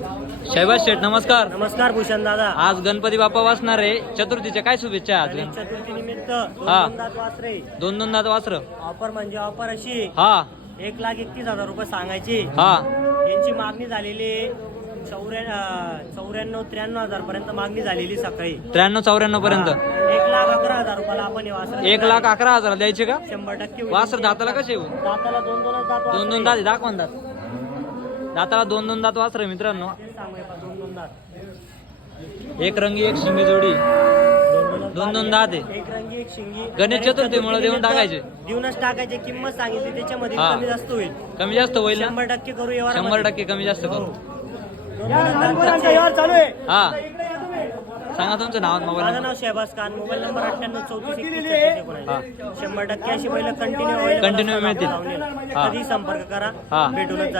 शैबाज शेठ नमस्कार. नमस्कार भूषण दादा. आज गणपती बाप्पा वाचणार आहे, चतुर्थीच्या काय शुभेच्छा आज? चतुर्थी निमित्त हा. वासरे दोन दात वासर. ऑफर म्हणजे ऑफर अशी हा 1,31,000 रुपये सांगायची. हा यांची मागणी झालेली 94-93,000 पर्यंत मागणी झालेली सकाळी. 93-94 पर्यंत. 1,11,000 रुपयाला आपण हे वासर 1,11,000 द्यायचे का? 100% होईल. वासर दाताला कसे येऊ? दाताला दोन दात वासरे. दोन दात दाखवा दात. दाताला दोन दात वासर मित्रांनो. ते सांगूया का, दोन दात. एक रंगी एक शिंगी जोडी. दोन दात आहे. एक रंगी एक शिंगी. गणेश चतुर्थीमुळे देऊन टाकायचे. देऊनच टाकायचे. किंमत सांगितली त्याच्यामध्ये हा. कमी जास्त होईल. कमी जास्त होईल ना? 100% करू व्यवहार. 100% कमी जास्त करू. व्यवहार चालू आहे. हा सांगा तुमचं नाव मोबाईल माझं नंबर. नाव शहबाज खान. मोबाईल नंबर 983431 100% अशी बैल कंटिन्यू Continue मिळतील. हा. कधी संपर्क करा. हा. भेटूनच जा.